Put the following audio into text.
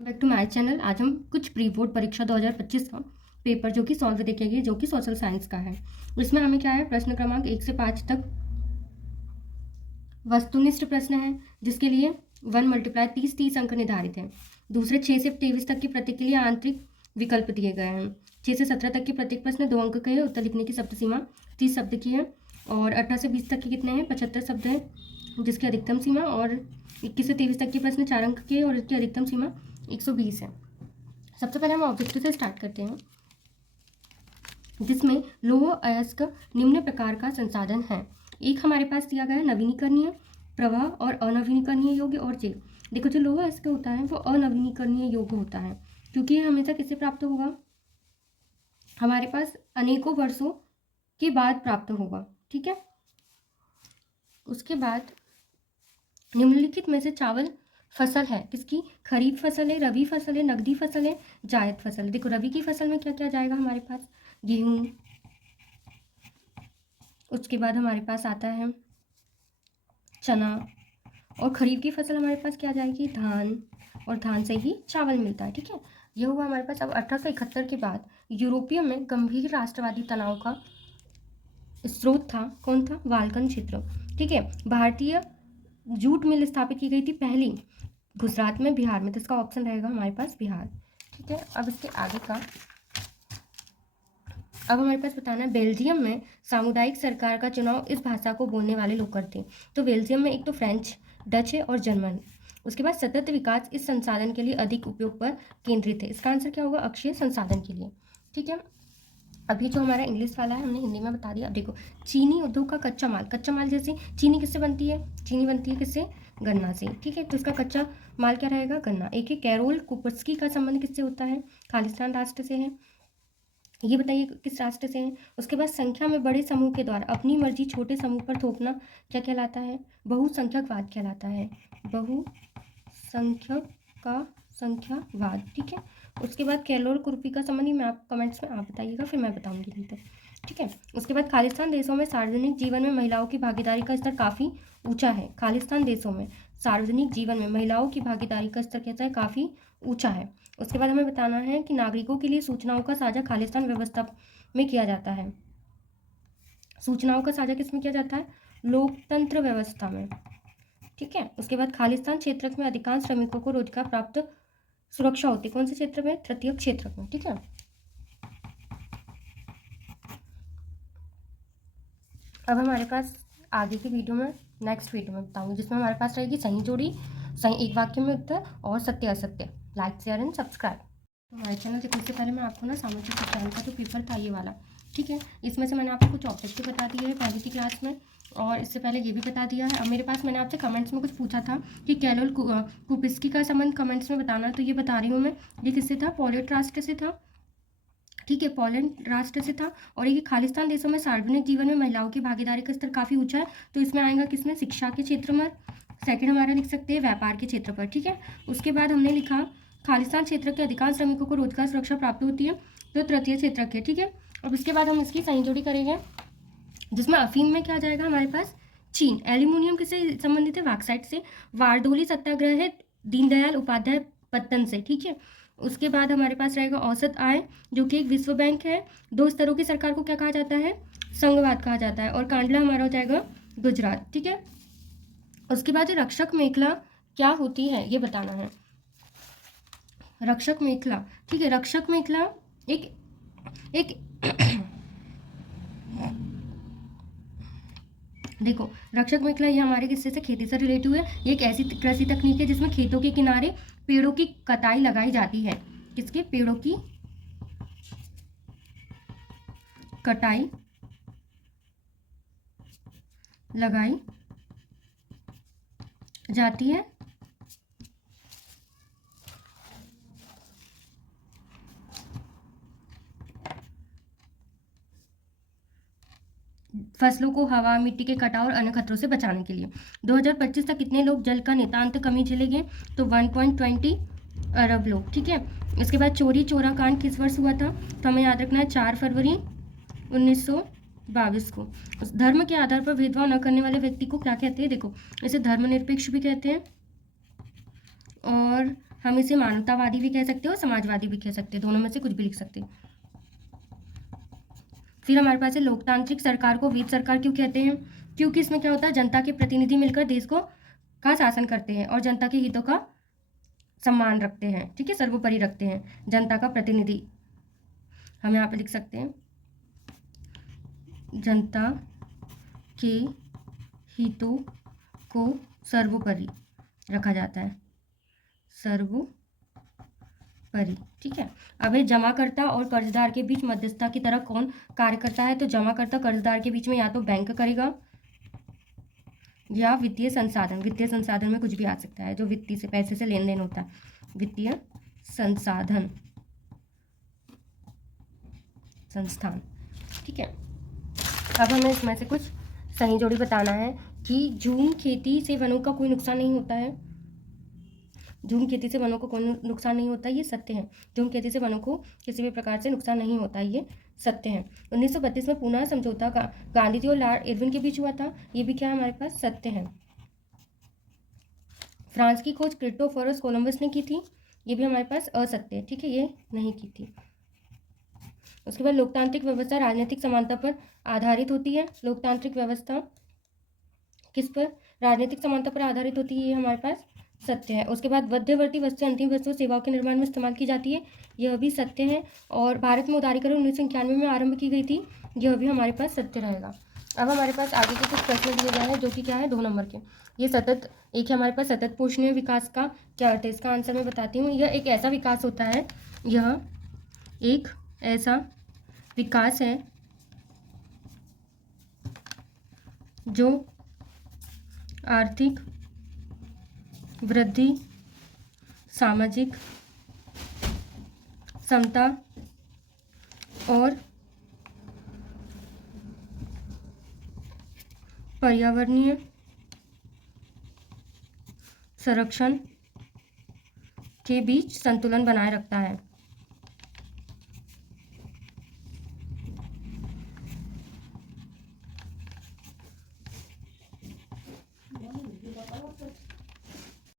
Back to my channel. आज हम कुछ प्री बोर्ड परीक्षा 2025 का पेपर जो कि सॉल्व देखेंगे, जो कि सोशल साइंस का है। इसमें हमें क्या है, प्रश्न क्रमांक 1 से 5 तक वस्तुनिष्ठ प्रश्न है, जिसके लिए 1 × 30 अंक निर्धारित हैं। दूसरे 6 से 23 तक की प्रत्येक के लिए आंतरिक विकल्प दिए गए हैं। 6 से 17 तक के प्रत्येक प्रश्न 2 अंक के हैं। उत्तर लिखने की शब्द सीमा 30 शब्द की है। और 18 से 20 तक के कितने हैं, 75 शब्द हैं, जिसकी अधिकतम सीमा। और 21 से 23 तक के प्रश्न 4 अंक के और इसकी अधिकतम सीमा 120 है। सबसे पहले हम ऑब्जेक्टिव से स्टार्ट करते हैं, जिसमें लौह अयस्क निम्न प्रकार का संसाधन है। एक हमारे पास दिया गया है नवीनीकरणीय, प्रवाह और अनवीनीकरणीय योग्य और जेल। देखो, जो लौह अयस्क होता है वो अनवीनीकरणीय योग्य होता है, क्योंकि ये हमेशा किससे प्राप्त होगा, हमारे पास अनेकों वर्षों के बाद प्राप्त होगा। ठीक है। उसके बाद निम्नलिखित में से चावल फसल है किसकी, खरीफ फसल है, रबी फसल है, नकदी फसल है, जायद फसल है। देखो, रबी की फसल में क्या क्या जाएगा हमारे पास, गेहूं। उसके बाद हमारे पास आता है चना। और खरीफ की फसल हमारे पास क्या जाएगी, धान। और धान से ही चावल मिलता है। ठीक है, ये हुआ हमारे पास। अब 1871 के बाद यूरोपियों में गंभीर राष्ट्रवादी तनाव का स्रोत था, कौन था, बाल्कन क्षेत्र। ठीक है, भारतीय जूट मिल स्थापित की गई थी पहली गुजरात में, बिहार में। तो इसका ऑप्शन रहेगा हमारे पास बिहार। ठीक है, अब इसके आगे का, अब हमारे पास बताना है बेल्जियम में सामुदायिक सरकार का चुनाव इस भाषा को बोलने वाले लोग करते हैं। तो बेल्जियम में एक तो फ्रेंच, डच है और जर्मन। उसके बाद सतत विकास इस संसाधन के लिए अधिक उपयोग पर केंद्रित है। इसका आंसर क्या होगा, अक्षय संसाधन के लिए। ठीक है, अभी जो हमारा इंग्लिश वाला है हमने हिंदी में बता दिया। अब देखो, चीनी उद्योग का कच्चा माल जैसे चीनी किससे बनती है, चीनी बनती है किससे, गन्ना से। ठीक है, तो इसका कच्चा माल क्या रहेगा, गन्ना। एक है कैरोल कुपस्की का संबंध किससे होता है, खालिस्तान राष्ट्र से है। ये बताइए किस राष्ट्र से है। उसके बाद संख्या में बड़े समूह के द्वारा अपनी मर्जी छोटे समूह पर थोपना क्या कहलाता है, बहुसंख्यकवाद कहलाता है, बहुसंख्यक का संख्यावाद। ठीक है, उसके बाद कैलोर कुर्पी का संबंध मैं आप कमेंट्स में आप बताइएगा, फिर मैं बताऊंगी नहीं तो। ठीक है, उसके बाद खालिस्तान देशों में सार्वजनिक जीवन में महिलाओं की भागीदारी का स्तर काफ़ी ऊंचा है। खालिस्तान देशों में सार्वजनिक जीवन में महिलाओं की भागीदारी का स्तर कैसा है, काफ़ी ऊंचा है। उसके बाद हमें बताना है कि नागरिकों के लिए सूचनाओं का साझा खालिस्तान व्यवस्था में किया जाता है। सूचनाओं का साझा किसमें किया जाता है, लोकतंत्र व्यवस्था में। ठीक है, उसके बाद खालिस्तान क्षेत्र में अधिकांश श्रमिकों को रोजगार प्राप्त सुरक्षा होती है, कौन से क्षेत्र में, तृतीय क्षेत्र में। ठीक है, अब हमारे पास आगे की वीडियो में, नेक्स्ट वीडियो में बताऊंगी, जिसमें हमारे पास रहेगी सही जोड़ी, सही एक वाक्य में उत्तर और सत्य असत्य। लाइक शेयर एंड सब्सक्राइब तो हमारे चैनल देखो। इससे पहले मैं आपको ना सामाजिक विज्ञान का जो पेपर था ये वाला, ठीक है, इसमें से मैंने आपको कुछ ऑब्जेक्टिव बता दिए हैं पहले की क्लास में, और इससे पहले ये भी बता दिया है। अब मेरे पास, मैंने आपसे कमेंट्स में कुछ पूछा था कि कैलोल कुपिस्की का संबंध कमेंट्स में बताना, तो ये बता रही हूँ मैं। ये किससे था, पोलैंड राष्ट्र से था। ठीक है, पोलैंड राष्ट्र से था। और ये खालिस्तान देशों में सार्वजनिक जीवन में महिलाओं की भागीदारी का स्तर काफ़ी ऊंचा है, तो इसमें आएगा किसमें, शिक्षा के क्षेत्र में। सेकंड हमारा लिख सकते हैं व्यापार के क्षेत्र पर। ठीक है, उसके बाद हमने लिखा खालिस्तान क्षेत्र के अधिकांश श्रमिकों को रोजगार सुरक्षा प्राप्त होती है, तो तृतीय क्षेत्र के। ठीक है, अब इसके बाद हम इसकी सही जोड़ी करेंगे, जिसमें अफीम में क्या जाएगा हमारे पास, चीन। एल्यूमिनियम किससे संबंधित है, बॉक्साइट से। वारडोली सत्याग्रह है दीनदयाल उपाध्याय पत्तन से। ठीक है, उसके बाद हमारे पास रहेगा औसत आय, जो कि एक विश्व बैंक है। 2 स्तरों की सरकार को क्या कहा जाता है, संघवाद कहा जाता है। और कांडला हमारा हो जाएगा गुजरात। ठीक है, उसके बाद रक्षक मेखला क्या होती है ये बताना है, रक्षक मेखला। ठीक है, रक्षक मेखला एक देखो, रक्षक मेखला ये हमारे किससे से, खेती से रिलेटिव है। ये एक ऐसी कृषि तकनीक है जिसमें खेतों के किनारे पेड़ों की कटाई लगाई जाती है। किसके, पेड़ों की कटाई लगाई जाती है। फसलों को हवा, मिट्टी के कटाव और अन्य खतरों से बचाने के लिए। 2025 तक कितने लोग जल का नितांत कमी झेलेंगे, तो 1.20 अरब लोग। ठीक है, इसके बाद चोरी चोरा कांड किस वर्ष हुआ था, तो हमें याद रखना है 4 फरवरी 1922 को। धर्म के आधार पर भेदभाव न करने वाले व्यक्ति को क्या कहते हैं, देखो इसे धर्मनिरपेक्ष भी कहते हैं, और हम इसे मानवतावादी भी कह सकते हो, समाजवादी भी कह सकते हैं, दोनों में से कुछ भी लिख सकते हैं। फिर हमारे पास है लोकतांत्रिक सरकार को वीर सरकार क्यों कहते हैं? क्योंकि इसमें क्या होता है, जनता के प्रतिनिधि मिलकर देश को का शासन करते हैं और जनता के हितों का सम्मान रखते हैं, ठीक है, सर्वोपरि रखते हैं। जनता का प्रतिनिधि हम यहाँ पे लिख सकते हैं, जनता के हितों को सर्वोपरि रखा जाता है, सर्वोपरि, ठीक है। अब ये जमाकर्ता और कर्जदार के बीच मध्यस्थता की तरह कौन कार्य करता है? तो जमाकर्ता कर्जदार के बीच में या तो बैंक करेगा या वित्तीय संसाधन, वित्तीय संसाधन में कुछ भी आ सकता है, जो वित्तीय से पैसे से लेन देन होता है, वित्तीय संसाधन संस्थान, ठीक है। अब हमें इसमें से कुछ सही जोड़ी बताना है कि झूम खेती से वनों का कोई नुकसान नहीं होता है। झूम खेती से वनों को कोई नुकसान नहीं होता, ये सत्य है। झूम खेती से वनों को किसी भी प्रकार से नुकसान नहीं होता, ये सत्य है। 1932 में पूना समझौता का गांधी जी और लॉर्ड इरविन के बीच हुआ था, ये भी क्या है हमारे पास, सत्य है। फ्रांस की खोज क्रिस्टोफरस कोलंबस ने की थी, ये भी हमारे पास असत्य है, ठीक है, ये नहीं की थी। उसके बाद लोकतांत्रिक व्यवस्था राजनीतिक समानता पर आधारित होती है। लोकतांत्रिक व्यवस्था किस पर, राजनीतिक समानता पर आधारित होती है, ये हमारे पास सत्य है। उसके बाद मध्यवर्ती वस्तु अंतिम वस्तु सेवाओं के निर्माण में इस्तेमाल की जाती है, यह भी सत्य है। और भारत में उदारीकरण 1991 में आरंभ की गई थी, यह भी हमारे पास सत्य रहेगा। अब हमारे पास आगे के कुछ प्रश्न दिए गए हैं जो कि क्या है, 2 नंबर के। ये सतत, एक है हमारे पास सतत पोषणीय विकास का क्या अर्थ है, इसका आंसर मैं बताती हूँ। यह एक ऐसा विकास होता है, यह एक ऐसा विकास है जो आर्थिक वृद्धि, सामाजिक समता और पर्यावरणीय संरक्षण के बीच संतुलन बनाए रखता है।